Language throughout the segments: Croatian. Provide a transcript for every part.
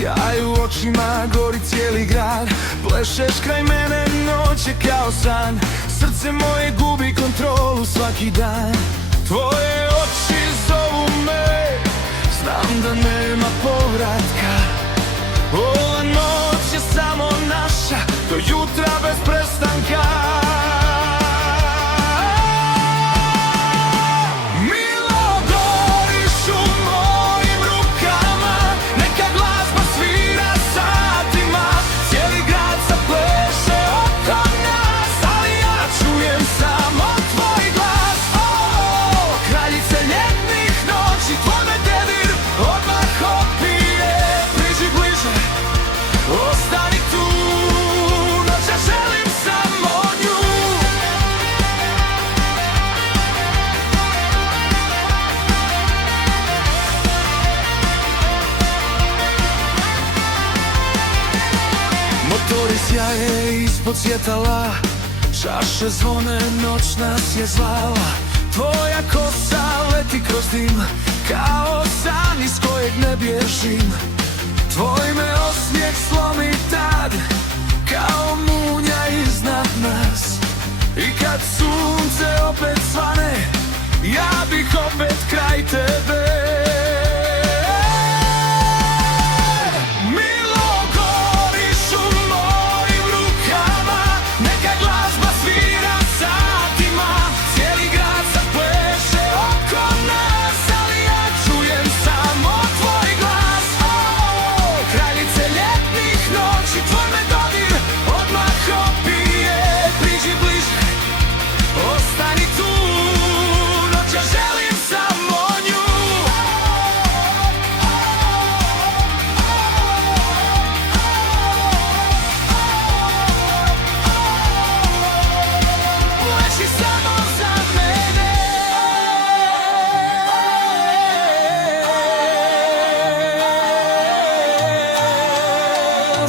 Sjaj u očima, gori cijeli grad. Plešeš kraj mene, noć je kao san. Srce moje gubi kontrolu svaki dan. Tvoje oči zovu me, znam da nema povratka. Ova noć je samo naša, do jutra bez prestanka. Motori sjaje ispod svjetala, čaše zvone, noć nas je zvala. Tvoja kosa leti kroz dim, kao san iz kojeg ne bježim. Tvoj me osmijeh slomi tad, kao munja iznad nas. I kad sunce opet svane, ja bih opet kraj tebe.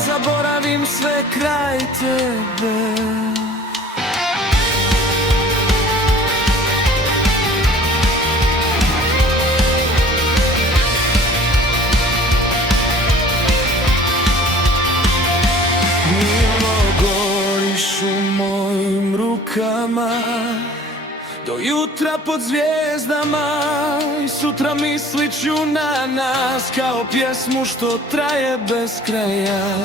Zaboravim sve kraj tebe. Milo goriš u mojim rukama, do jutra pod zvijezdama. I sutra mislit ću na nas, kao pjesmu što traje bez kraja.